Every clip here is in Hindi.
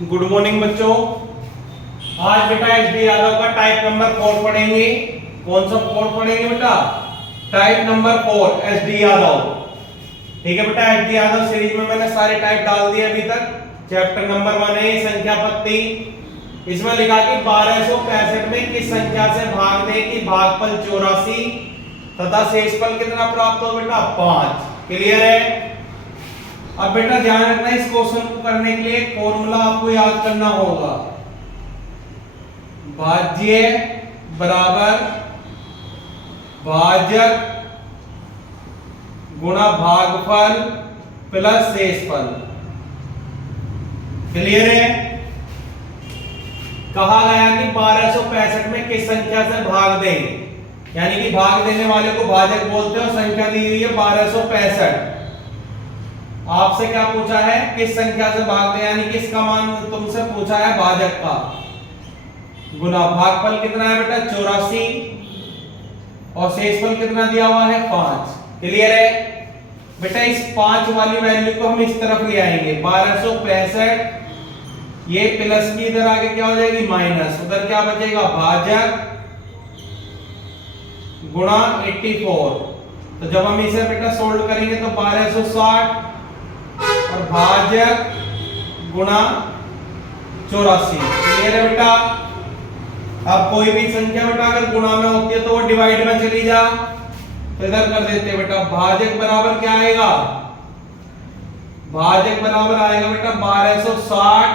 गुड मॉर्निंग बच्चों। आज बेटा एसडी यादव का टाइप नंबर 4 पढ़ेंगे। कौन सा 4 पढ़ेंगे बेटा? Type number 4 SD Yadav. ठीक है बेटा, एसडी यादव सीरीज में मैंने सारे टाइप डाल दिए अभी तक। चैप्टर नंबर 1 है संख्या पत्ती। इसमें लिखा कि 1265 में किस संख्या से भाग दें कि भागफल 84 तथा शेषफल कितना प्राप्त हो बेटा? 5। क्लियर है? अब बेटा ध्यान रखना, इस क्वेश्चन को करने के लिए फॉर्मूला आपको याद करना होगा। भाज्य बराबर भाजक गुणा भागफल प्लस शेषफल। क्लियर है? कहा गया कि 1265 में किस संख्या से भाग दें, यानी कि भाग देने वाले को भाजक बोलते हैं और संख्या दी हुई है 1265। आपसे क्या पूछा है? किस संख्या से भाग दें, यानी कि इसका मान तुमसे पूछा है भाजक का, गुना भागफल कितना है बेटा? 84 और शेषफल कितना दिया हुआ है? 5। क्लियर है बेटा? इस 5 वाली वैल्यू को हम इस तरफ ले आएंगे। 1265 ये प्लस की इधर आगे क्या हो जाएगी? माइनस। उधर क्या बचेगा? भाजक गुणा 84। तो जब हम इसे बेटा सोल्व करेंगे तो 1260 और भाजक गुणा 84। क्लियर है बेटा? अब कोई भी संख्या बेटा अगर गुणा में होती है तो वो डिवाइड में चली जा, तो इधर कर देते हैं बेटा। भाजक बराबर क्या आएगा? भाजक बराबर आएगा बेटा 1260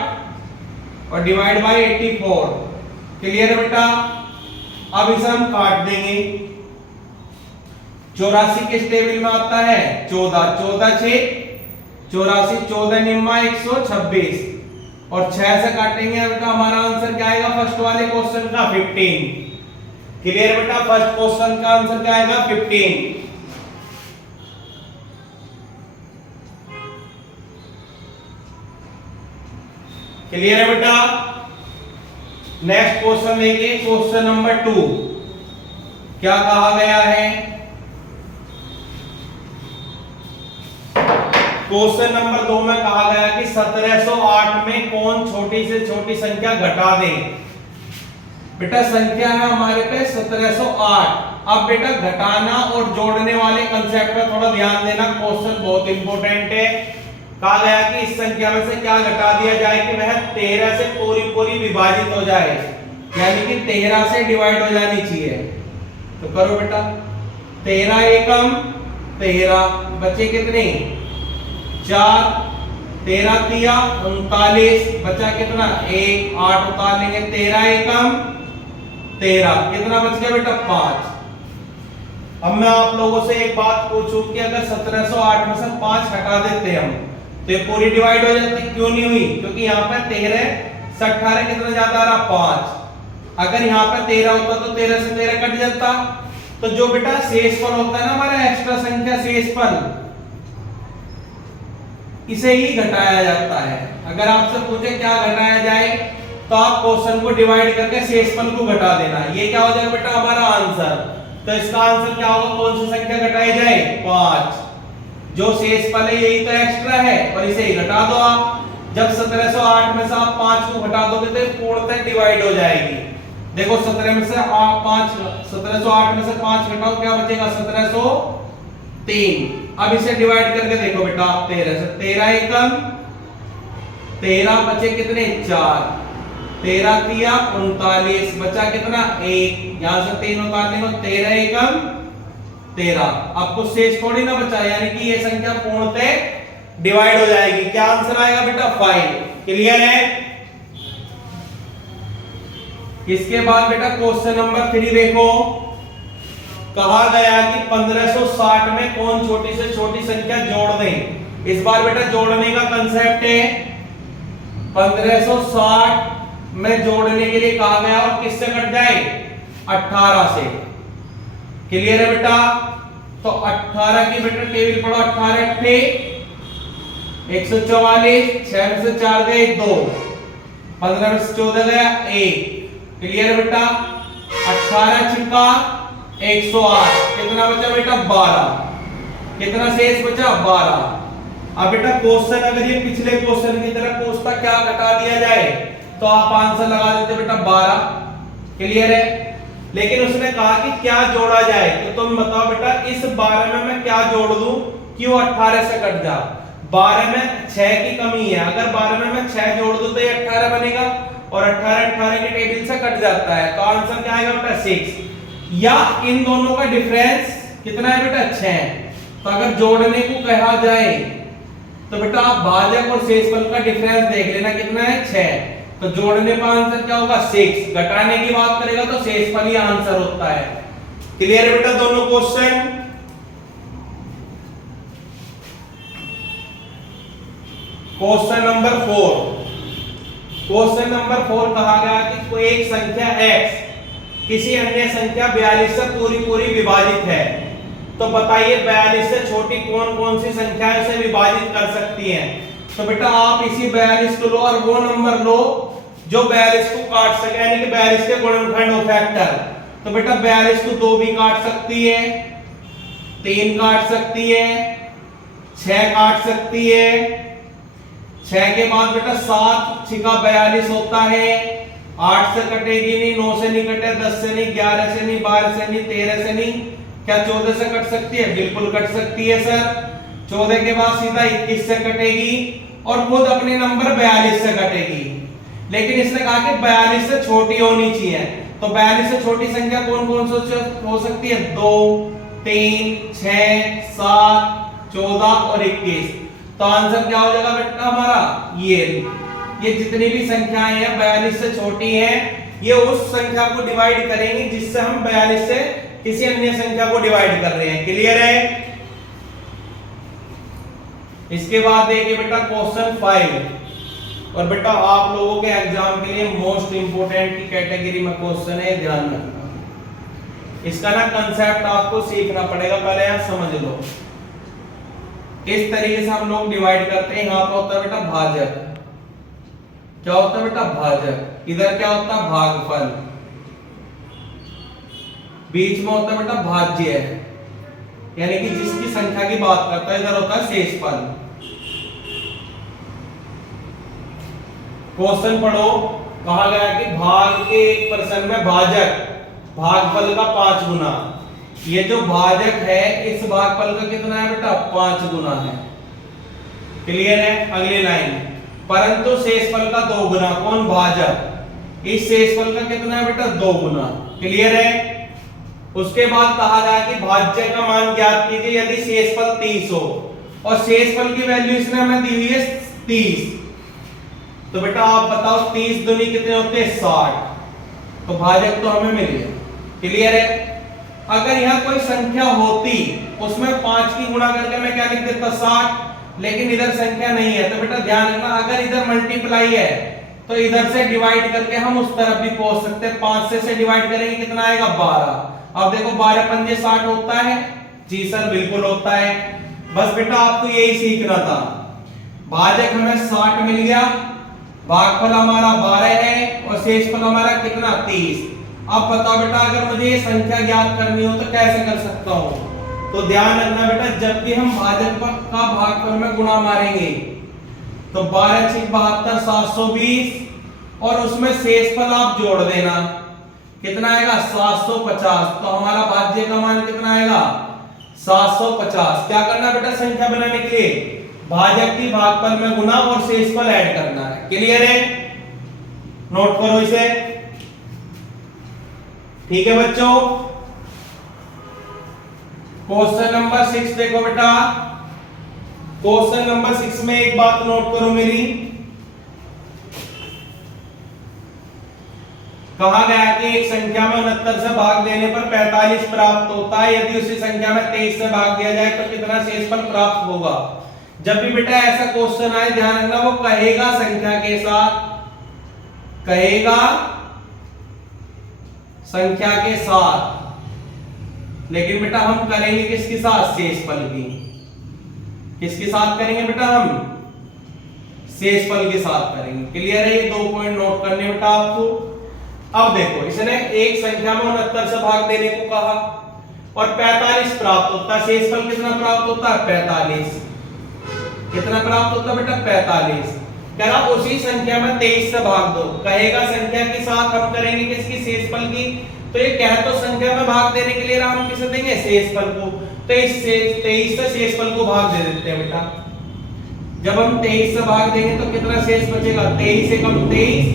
और डिवाइड बाय 84। क्लियर है बेटा? अब इसे हम काट देंगे। 84 किस टेबल में आता है? 14। 14 6 84, 14 निम्मा 126 और 6 से काटेंगे बेटा, हमारा आंसर क्या आएगा फर्स्ट वाले क्वेश्चन का? 15। क्लियर बेटा? फर्स्ट क्वेश्चन का आंसर क्या आएगा? 15। क्लियर है बेटा? नेक्स्ट क्वेश्चन देखिए, क्वेश्चन नंबर 2। क्या कहा गया है? क्वेश्चन नंबर 2 में कहा गया कि 1708 में कौन छोटी से छोटी संख्या घटा दें। बेटा संख्या है हमारे पे 1708। अब बेटा घटाना और जोड़ने वाले कंसेप्ट पर थोड़ा ध्यान देना, क्वेश्चन बहुत इंपॉर्टेंट है। कहा गया कि इस संख्या में से क्या घटा दिया जाए कि वह 13 से पूरी विभाजित हो जाए, यानी कि 13 से डिवाइड हो जानी चाहिए। तो करो बेटा, 13 एकम 13, बचे कितने? 4। 13 तिया 39, बचा कितना? 1। 8 उतार लेंगे। 13 एकम 13, कितना बच गया बेटा? 5। अब मैं आप लोगों से एक बात पूछूं कि अगर 1708 में से 5 हटा देते हम तो ये पूरी डिवाइड हो जाती, क्यों नहीं हुई? क्योंकि यहाँ पे 13 से 18 कितना ज्यादा आ रहा? 5। अगर यहाँ पे 13 होता तो 13 से 13 कट जाता। तो जो बेटा शेषफल होता है ना हमारा एक्स्ट्रा संख्या शेषफल, इसे ही घटाया जाता है। अगर आपसे पूछे क्या घटाया जाए तो आप क्वेश्चन को डिवाइड करके शेषफल को घटा देना। ये क्या हो जाएगा बेटा? हमारा आंसर। तो इसका आंसर क्या होगा? कौन सी संख्या घटाई जाए? 5। जो शेषफल है यही तो एक्स्ट्रा है और इसे ही घटा दो आप। जब 1708 में से आप 5 को घटा दोगे तो पूर्णतः डिवाइड हो जाएगी। देखो 17 में से 5 1708 में से 5 घटाओ, क्या बचेगा? 1703। अब इसे डिवाइड करके देखो बेटा, 13 से 13 एकम 13, बचे कितने? 4। 13 तिया 39, बचा कितना? 1। यहां से 3 उतार लेंगे, 13 एकम 13। अब कुछ शेष थोड़ी ना बचा, यानी कि ये संख्या पूर्णतः डिवाइड हो जाएगी। क्या आंसर आएगा बेटा? 5। क्लियर है? इसके बाद बेटा क्वेश्चन नंबर 3 देखो। कहा गया कि 1560 में कौन छोटी से छोटी संख्या जोड़ दें। इस बार बेटा जोड़ने का कंसेप्ट है। 1560 में जोड़ने के लिए कहा गया और किससे कट जाए? 18 से। क्लियर है बेटा? तो 18 की बेटा टेबल पढ़ो। 18 अट्ठे 144, 6 में से 4 गए 2, 15 में से 14 गया 1। क्लियर है बेटा? 18 छिक्का 108, कितना बचा बेटा? 12। कितना शेष बचा? 12। अब बेटा क्वेश्चन अगर ये पिछले क्वेश्चन की तरह पूछता क्या घटा दिया जाए तो आप आंसर लगा देते बेटा 12। क्लियर है? लेकिन उसने कहा कि क्या जोड़ा जाए, तो तुम बताओ बेटा इस 12 में मैं क्या जोड़ दूं क्यों 18 से कट जा। 12 में 6 की कमी है, अगर 12 में मैं 6 जोड़ दूं तो ये 18 बनेगा और 18 के टेबल से कट जाता है, तो आंसर क्या आएगा बेटा 6। या इन दोनों का डिफरेंस कितना है बेटा 6। तो अगर जोड़ने को कहा जाए तो बेटा आप भाजक और शेषफल का डिफरेंस देख लेना कितना है 6। तो जोड़ने का आंसर क्या होगा 6, घटाने की बात करेगा तो शेषफल ही आंसर होता है। क्लियर है बेटा दोनों question? Question number 4। Question number 4 कहा गया कि कोई एक संख्या x किसी अन्य संख्या 42 से पूरी विभाजित है, तो बताइए 42 से छोटी कौन कौन सी संख्याएं इसे विभाजित कर सकती हैं। तो बेटा आप इसी 42 को लो और वो नंबर लो जो 42 को काट सके, यानी कि 42 के गुणनखंड हो फैक्टर। तो बेटा 42 को 2 भी काट सकती है, 3 काट सकती है, 6 काट सकती है। 6 के बाद बेटा 7 छिका 42 होता है, 8 से कटेगी नहीं, 9 से नहीं कटे, 10 से नहीं, 11 से नहीं, 12 से नहीं, 13 से नहीं, क्या 14 से कट सकती है? बिल्कुल कट सकती है सर। 14 के बाद सीधा 21 से कटेगी और खुद अपने नंबर 42 से कटेगी। लेकिन इसने कहा कि 42 से छोटी होनी चाहिए, तो 42 से छोटी संख्या कौन कौन सी हो सकती है? 2, 3, 6, 7, 14 और 21। तो आंसर क्या हो जाएगा बेटा हमारा ये जितनी भी संख्याएं हैं 42 से छोटी हैं, ये उस संख्या को डिवाइड करेंगे जिससे हम 42 से किसी अन्य संख्या को डिवाइड कर रहे हैं। क्लियर है? इसके बाद देखिए बेटा क्वेश्चन 5, और बेटा आप लोगों के एग्जाम के लिए मोस्ट इंपोर्टेंट की कैटेगरी में क्वेश्चन है, ध्यान रखना। इसका ना कंसेप्ट आपको सीखना पड़ेगा, पहले यहां समझ लो। इस तरीके से हम लोग डिवाइड करते हैं। यहां पर होता है बेटा भाजक, क्या होता है बेटा भाजक, इधर क्या होता है भागफल, बीच में होता है बेटा भाज्य, यानी कि जिसकी संख्या की बात करता है, इधर होता है शेषफल। क्वेश्चन पढ़ो, कहा गया कि भाग के एक प्रश्न में भाजक भागफल का 5 गुना। ये जो भाजक है इस भागफल का कितना है बेटा 5 गुना है। क्लियर है? अगली लाइन, परंतु शेषफल का 2 गुना। कौन? भाजक। इस शेषफल का कितना है बेटा 2 गुना। क्लियर है? उसके बाद कहा गया कि भाज्य का मान ज्ञात कीजिए यदि शेषफल 30 हो, और शेषफल की वैल्यू इसने हमें दी हुई है 30। तो बेटा आप बताओ 30 दूनी कितने होते हैं 60, तो भाजक तो हमें मिल गया। क्लियर है? अगर यहां कोई संख्या होती उसमें 5 की गुणा करके मैं क्या लिख देता 60, लेकिन इधर संख्या नहीं है, तो बेटा ध्यान रखना अगर इधर मल्टीप्लाई है तो इधर से डिवाइड करके हम उस तरफ भी पहुंच सकते हैं। 5 से डिवाइड करेंगे कितना आएगा 12। अब देखो 12 पंजे 60 होता है? जी सर बिल्कुल होता है। बस बेटा आपको यही सीखना था। भाजक हमें 60 मिल गया, भागफल हमारा 12 है और शेषफल हमारा कितना 30। अब बताओ बेटा अगर मुझे ये संख्या ज्ञात करनी हो तो कैसे कर सकता हूं? तो ध्यान रखना बेटा जब भी हम भाजक का भागफल में गुणा मारेंगे तो 12 × 72 720 और उसमें शेषफल आप जोड़ देना, कितना आएगा 750। तो हमारा भाज्य का मान कितना आएगा 750। क्या करना बेटा संख्या बनाने के लिए भाजक की भागफल में गुना और शेषफल ऐड करना है। क्लियर है? नोट करो इसे। ठीक है बच्चों, क्वेश्चन नंबर 6 देखो बेटा। क्वेश्चन नंबर 6 में एक बात नोट करो मेरी, कहा गया कि एक संख्या में 69 से भाग देने पर 45 प्राप्त होता है, यदि उसी संख्या में 23 से भाग दिया जाए तो कितना शेषफल प्राप्त होगा। जब भी बेटा ऐसा क्वेश्चन आए ध्यान रखना वो कहेगा संख्या के साथ, कहेगा संख्या के साथ, लेकिन बेटा हम करेंगे किसके साथ? शेषफल की। किसके साथ करेंगे बेटा? हम शेषफल के साथ करेंगे। क्लियर है? ये 2 पॉइंट नोट करने बेटा आपको। अब देखो इसने एक संख्या में 69 से भाग देने को कहा और 45 प्राप्त होता है, शेषफल कितना प्राप्त होता है 45। कितना प्राप्त होता बेटा 45। कह रहा उसी संख्या में 23 से भाग दो, कहेगा संख्या के साथ हम करेंगे किसकी शेषफल की, तो ये कह तो संख्या में भाग देने के लिए हम किसे देंगे शेषफल को, तो इस 23 से शेषफल को भाग दे देते हैं बेटा। जब हम 23 से भाग देंगे तो कितना शेष बचेगा 23 से कम 23,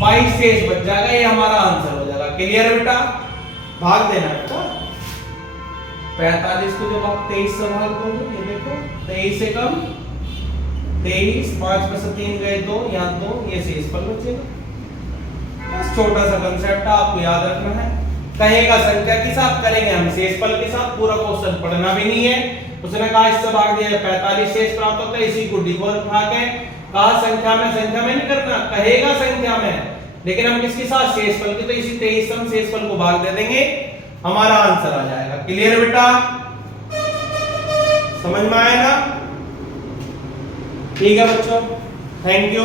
22 शेष बच जाएगा, ये हमारा आंसर हो जाएगा। क्लियर है बेटा, भाग देना बेटा 45 को जब आप 23 से भाग दोगे, ये देखो 23 से कम 23, 5 में से 3 गए 2, यहाँ 2, ये शेषफल बचेगा। बस छोटा सा कंसेप्ट आपको याद रखना है। कहेगा संख्या के साथ करेंगे हम शेषफल के साथ, पूरा क्वेश्चन पढ़ना भी नहीं है। उसने कहा इससे भाग दिया 45 शेष प्राप्त होता है, इसी को डिकोड उठा के कहा संख्या में नहीं करना, कहेगा संख्या में, लेकिन हम किसके साथ शेषफल की, तो इसी 23 से हम शेषफल को भाग दे देंगे, हमारा आंसर आ जाएगा। क्लियर है बेटा, समझ में आया ना? ठीक है बच्चों, थैंक यू।